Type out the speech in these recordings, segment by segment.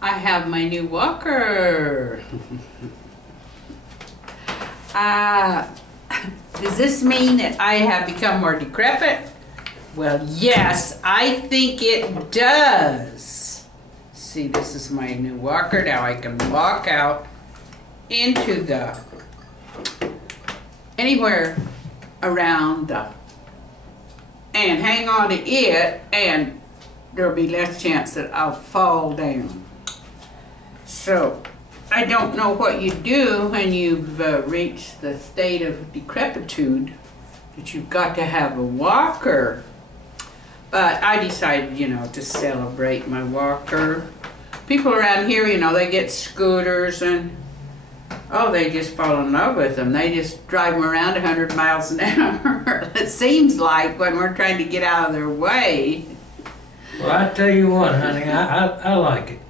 I have my new walker. Does this mean that I have become more decrepit? Well, yes, I think it does. See, this is my new walker. Now I can walk out into the anywhere around and hang on to it, and there'll be less chance that I'll fall down. So I don't know what you do when you've reached the state of decrepitude that you've got to have a walker. But I decided, you know, to celebrate my walker. People around here, you know, they get scooters and, oh, they just fall in love with them. They just drive them around 100 miles an hour. It seems like when we're trying to get out of their way. Well, I tell you what, honey, I like it.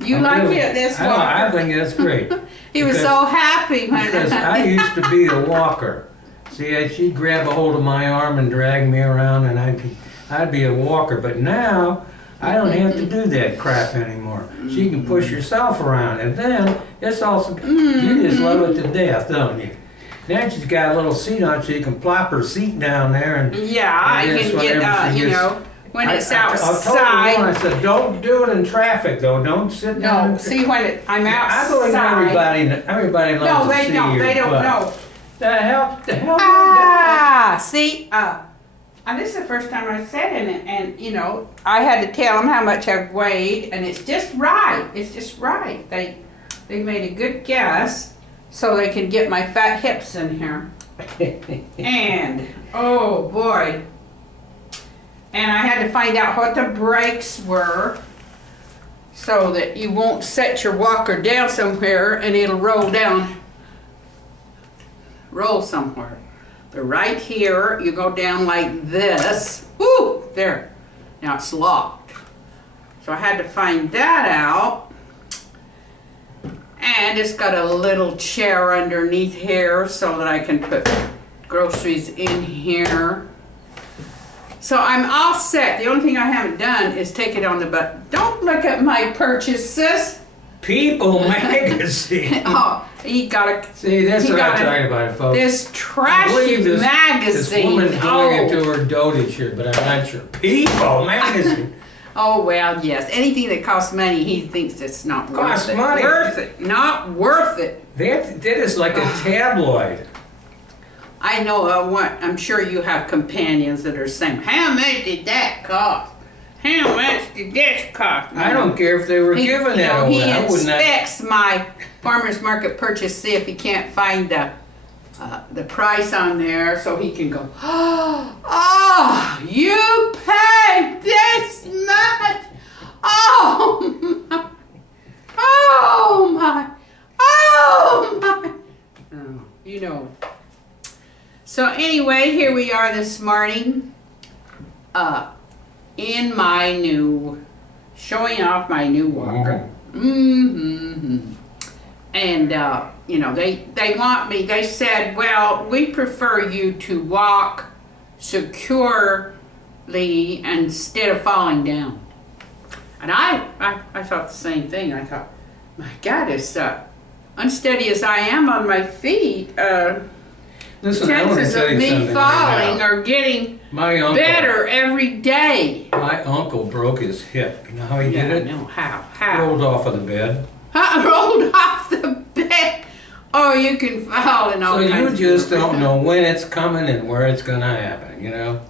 You like it, this walker? I think that's great. He was so happy when because I used to be a walker. See, she'd grab a hold of my arm and drag me around, and I'd be a walker. But now I don't have to do that crap anymore. She can push herself around, and then it's also you just love it to death, don't you? Then she's got a little seat on, so you can plop her seat down there, and yeah, I can get you know. When it's outside. I told her, I said, don't do it in traffic, though. Don't sit down. No, see, when I'm outside. I believe everybody loves to see your butt. No, they don't know. The hell. Ah, see, and this is the first time I sat in it, and, you know, I had to tell them how much I've weighed, and it's just right. It's just right. They made a good guess, so they can get my fat hips in here. And, oh, boy. And I had to find out what the brakes were so that you won't set your walker down somewhere and it'll roll somewhere. They're right here. You go down like this. Woo! There. Now it's locked. So I had to find that out. And it's got a little chair underneath here so that I can put groceries in here. So I'm all set. The only thing I haven't done is take it on the butt. Don't look at my purchases. People magazine. Oh, he got a. See, that's what I'm talking about, folks. This trashy magazine. This woman's going into her dotage here, but I'm not sure. People magazine. Oh well, yes. Anything that costs money, he thinks it's not worth it. Costs money. Worth it. Not worth it. That is like a tabloid. I know, I'm sure you have companions that are saying, how much did that cost? How much did this cost? I don't care if they were giving that away. He inspects my farmer's market purchase, see if he can't find the price on there, so he can go, oh, you paid this much? Oh, my. Oh, my. Oh, my. Oh, you know. So anyway, here we are this morning in my showing off my new walker. And, you know, they want me, they said, well, we prefer you to walk securely instead of falling down. And I thought the same thing. I thought, my God, as unsteady as I am on my feet, Listen, chances of me falling are getting better every day. My uncle broke his hip. You know how he did it? No, how? Rolled off of the bed. Rolled off the bed? Oh, you can fall and all kinds of So you just don't know when it's coming and where it's going to happen, you know?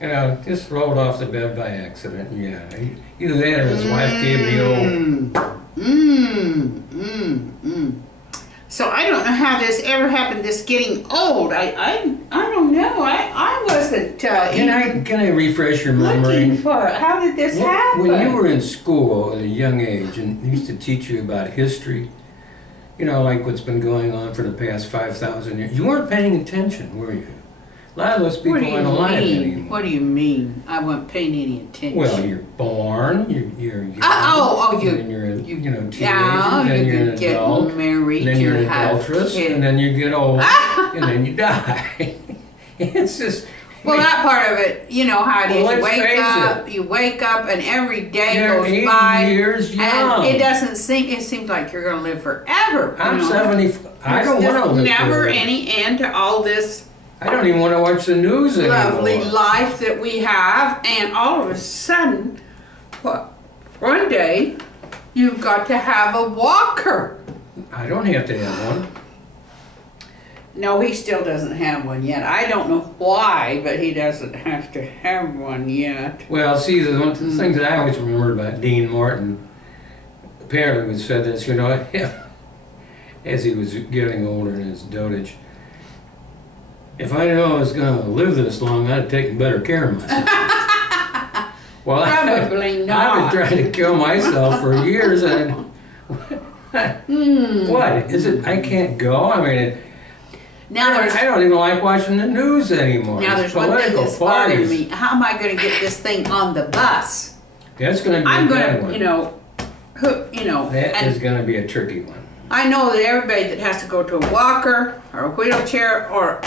You know, just rolled off the bed by accident. Yeah, either that or his wife gave me So I don't know how this ever happened, this getting old. I don't know. I wasn't Can I refresh your memory? looking for it. How did this happen? When you were in school at a young age and they used to teach you about history, you know, like what's been going on for the past 5,000 years, you weren't paying attention, were you? A lot of those people aren't alive anymore. What do you mean? I wasn't paying any attention. Well, you're born, you're young, then you're a teenager, then you're an adult, married, then you're an adulteress, and then you get old, and then you die. It's Well, that part of it, you know how it is. Well, You wake up, and every day You're goes 80 by, years young. and it seems like you're going to live forever. I'm you know? 70. I don't want to live never forever. any end to all this I don't even want to watch the news anymore. lovely life that we have, and all of a sudden, one day, you've got to have a walker. I don't have to have one. No, he still doesn't have one yet. I don't know why, but he doesn't have to have one yet. Well, see, the things that I always remember about Dean Martin, apparently he said this, you know, as he was getting older in his dotage. If I knew I was going to live this long, I'd have taken better care of myself. Well, Probably not. I've been trying to kill myself for years, and what is it? I can't go. I mean, I don't even like watching the news anymore. Now there's one thing that's bothering me. How am I going to get this thing on the bus? That's going to be a bad one. That is going to be a tricky one. I know that everybody that has to go to a walker or a wheelchair or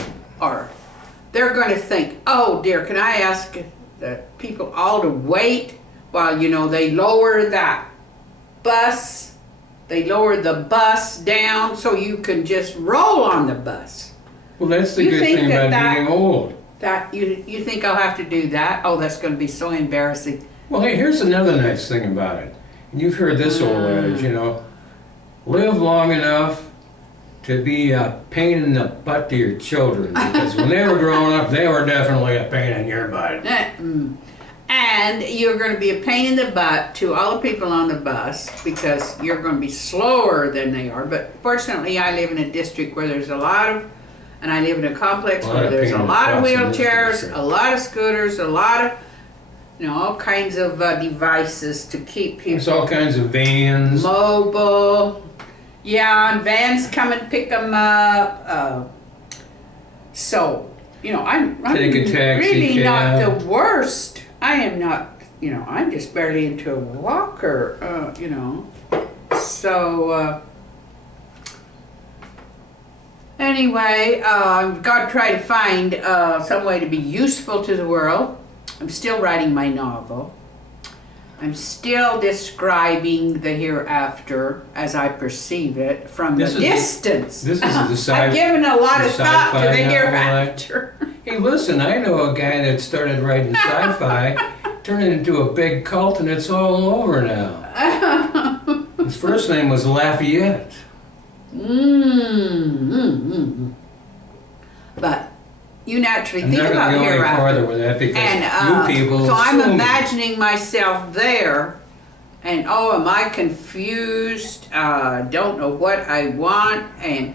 they're going to think, oh dear, can I ask the people all to wait while, they lower that bus, they lower the bus down so you can just roll on the bus. Well, that's the good thing about being old. That you think I'll have to do that? Oh, that's going to be so embarrassing. Well, hey, here's another nice thing about it. And you've heard this old adage, live long enough to be a pain in the butt to your children. Because when they were growing up, they were definitely a pain in your butt. And you're going to be a pain in the butt to all the people on the bus because you're going to be slower than they are. But fortunately, I live in a district where there's and I live in a complex where there's a lot of wheelchairs, a lot of scooters, a lot of, all kinds of devices to keep people. There's all kinds of vans. Mobile. Yeah, and vans come and pick them up. So, I'm Take a taxi really cab. not the worst. I am not, I'm just barely into a walker, So, anyway, I've got to try to find some way to be useful to the world. I'm still writing my novel. I'm still describing the hereafter as I perceive it from the distance. This is the sci-fi. I've given a lot of thought to the hereafter. Hey, listen, I know a guy that started writing sci-fi, turned it into a big cult, and it's all over now. His first name was Lafayette. But you naturally I'm think not about going to go any farther hereafter. with that because And you people so I'm assume imagining myself there, and am I confused? Don't know what I want, and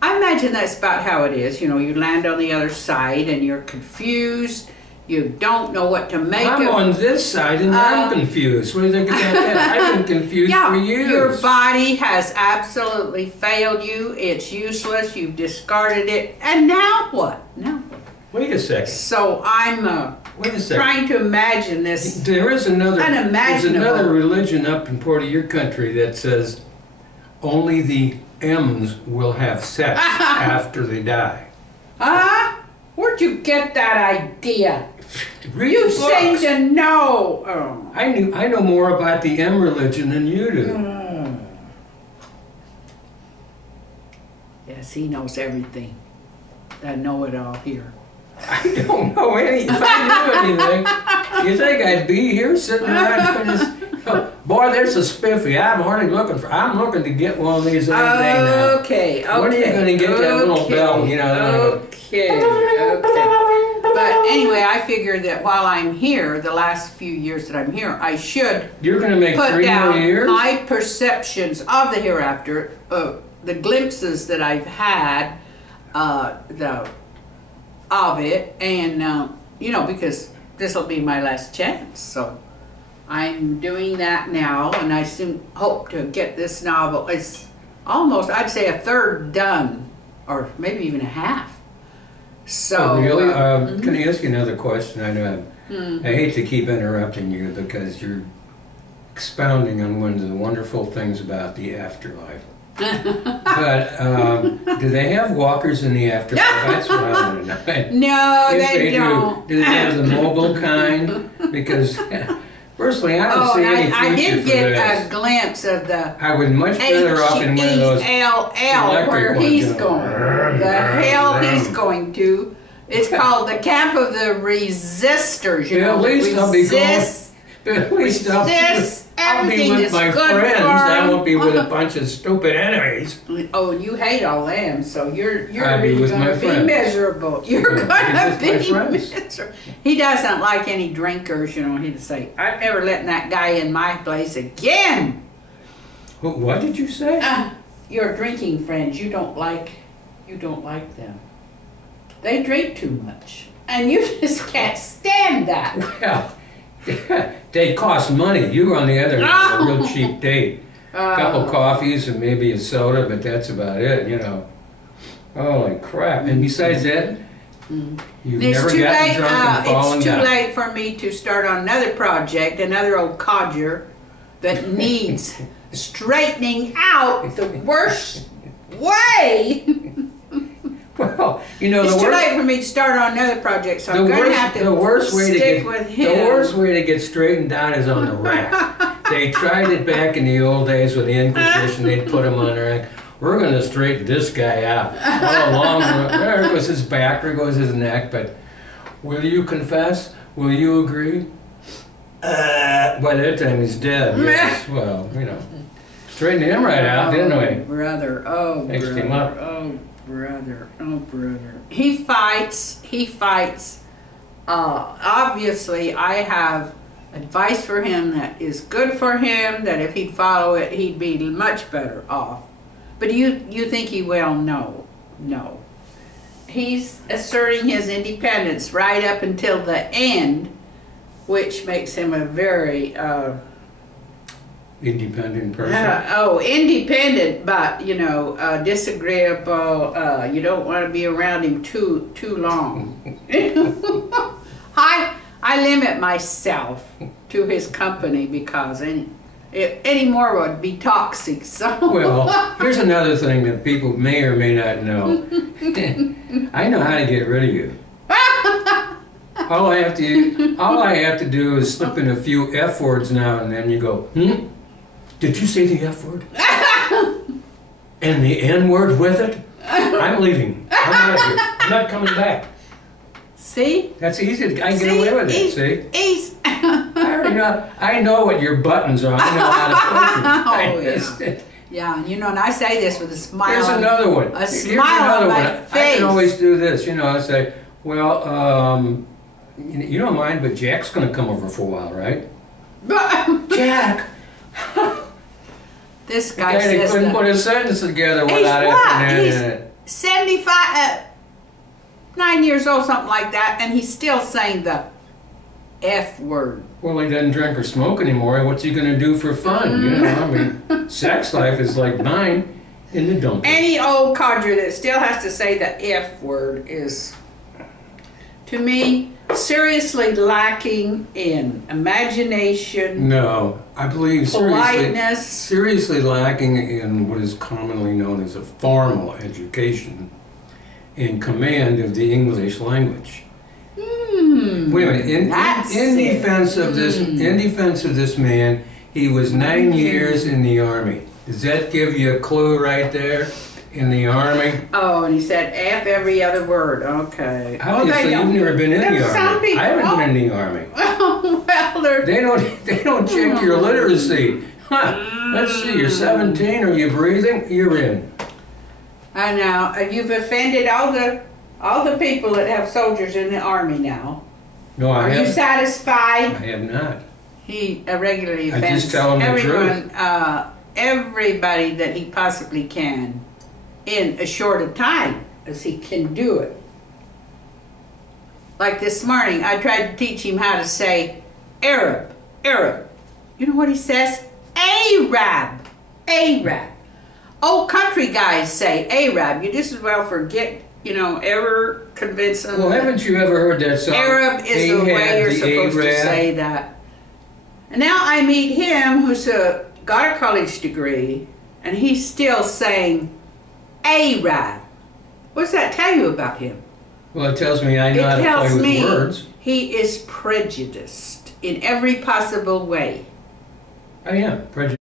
I imagine that's about how it is. You land on the other side, and you're confused. You don't know what to make of. I'm on this side, and I'm confused. What do you think about that? I've been confused for years. Your body has absolutely failed you. It's useless. You've discarded it, and now what? Wait a second. So I'm Wait a second. trying to imagine this. There's another unimaginable religion up in part of your country that says only the M's will have sex after they die. Where'd you get that idea? Read You the seem books. to know. Oh. I know more about the M religion than you do. Yes, he knows everything. I know it all here. I don't know anything. If I knew anything, you think I'd be here sitting around doing this? Boy, there's a spiffy. I'm looking to get one of these any day now. Okay. When are you going to get that little bell? Okay. But anyway, I figure that while I'm here, the last few years that I'm here, I should You're going to make put 3 more down years? my perceptions of the hereafter, the glimpses that I've had, of it, and because this will be my last chance. So I'm doing that now, and I soon hope to get this novel. It's almost, I'd say, a third done, or maybe even a half. So really? Can I ask you another question? I know I hate to keep interrupting you because you're expounding on one of the wonderful things about the afterlife. But do they have walkers in the afterlife? That's what I want to know. No, If they don't. Do they have the mobile kind? Because personally, I don't see any future I did for get this. a glimpse of the I would much better off in one of those H-E-L-L where electric he's ones, going. The hell he's going to. It's called the Camp of the Resistors. You know, At least I'll be going. resist, At least I'll be everything with is my good friends. for I 'em. won't be with a bunch of stupid enemies. Oh, you hate all them, so you're I'll be really with going my to be friends. miserable. You're Yeah, going to with my be friends. miserable. He doesn't like any drinkers, you know. He'd say, "I'm never letting that guy in my place again." What did you say? Your drinking friends, you don't like them. They drink too much, and you just can't stand that. Well, they cost money. You, on the other hand, a real cheap date. A couple coffees and maybe a soda, but that's about it, you know. Holy crap. And besides that, you've It's never too gotten late. drunk and fallen It's too down. late for me to start on another project, another old codger that needs straightening out the worst way. Well, you know, It's the too worst, late for me to start on another project, so I'm going to have to the worst way to stick get with him. the worst way to get straightened out is on the rack. They tried it back in the old days with the Inquisition. They'd put him on the rack. We're going to straighten this guy out. All along, there goes his back, there goes his neck. But will you confess? Will you agree? By that time he's dead. Yes. Well, you know, straightened him right out, didn't we? Brother, oh Fixed brother, him up. oh brother, oh brother. He fights. Obviously, I have advice for him that is good for him, that if he'd follow it, he'd be much better off. But you think he will? No. He's asserting his independence right up until the end, which makes him a very Independent person. independent, but you know, disagreeable. You don't want to be around him too long. I limit myself to his company because any more would be toxic. So Well, here's another thing that people may or may not know. I know how to get rid of you. All I have to do is slip in a few F words now and then. You go, Did you say the F word? And the N word with it? I'm leaving. I'm out of here. I'm not coming back. See? That's easy. I get away with it. See? He's I know what your buttons are. I know how to push them. Yeah, you know, and I say this with a smile. Here's another one. A smile on my face. I can always do this. You know, I say, well, you don't mind, but Jack's going to come over for a while, right? Jack! This guy He says couldn't that. put a sentence together He's without what? effing in He's it. 75, 9 years old, something like that, and he's still saying the F word. Well, he doesn't drink or smoke anymore. What's he going to do for fun? You know, I mean, sex life is like mine in the dump. Any old codger that still has to say the F word is, to me, seriously lacking in imagination, No, I believe politeness. seriously lacking in what is commonly known as a formal education and command of the English language. Wait a minute. In defense of this man, he was 9 years in the army. Does that give you a clue right there? In the army. Oh, and he said F every other word. Okay. Obviously, you've never been in the Some army. people, I haven't been in the army. well, they're They don't check your literacy. Huh. Let's see. You're 17. Are you breathing? You're in. I know. You've offended all the people that have soldiers in the army now. No, I Are you haven't. satisfied? I have not. He regularly I offends just tell him the everyone, everybody that he possibly can in as short a time as he can do it. Like this morning, I tried to teach him how to say Arab. You know what he says? Arab. Old country guys say Arab. You just as well forget, ever convince them. Well, that haven't you ever heard that song? Arab is the way you're supposed to say that. And now I meet him who's got a college degree, And he's still saying Arab. What does that tell you about him? Well, it tells me I know how to play with words. He is prejudiced in every possible way. I am prejudiced.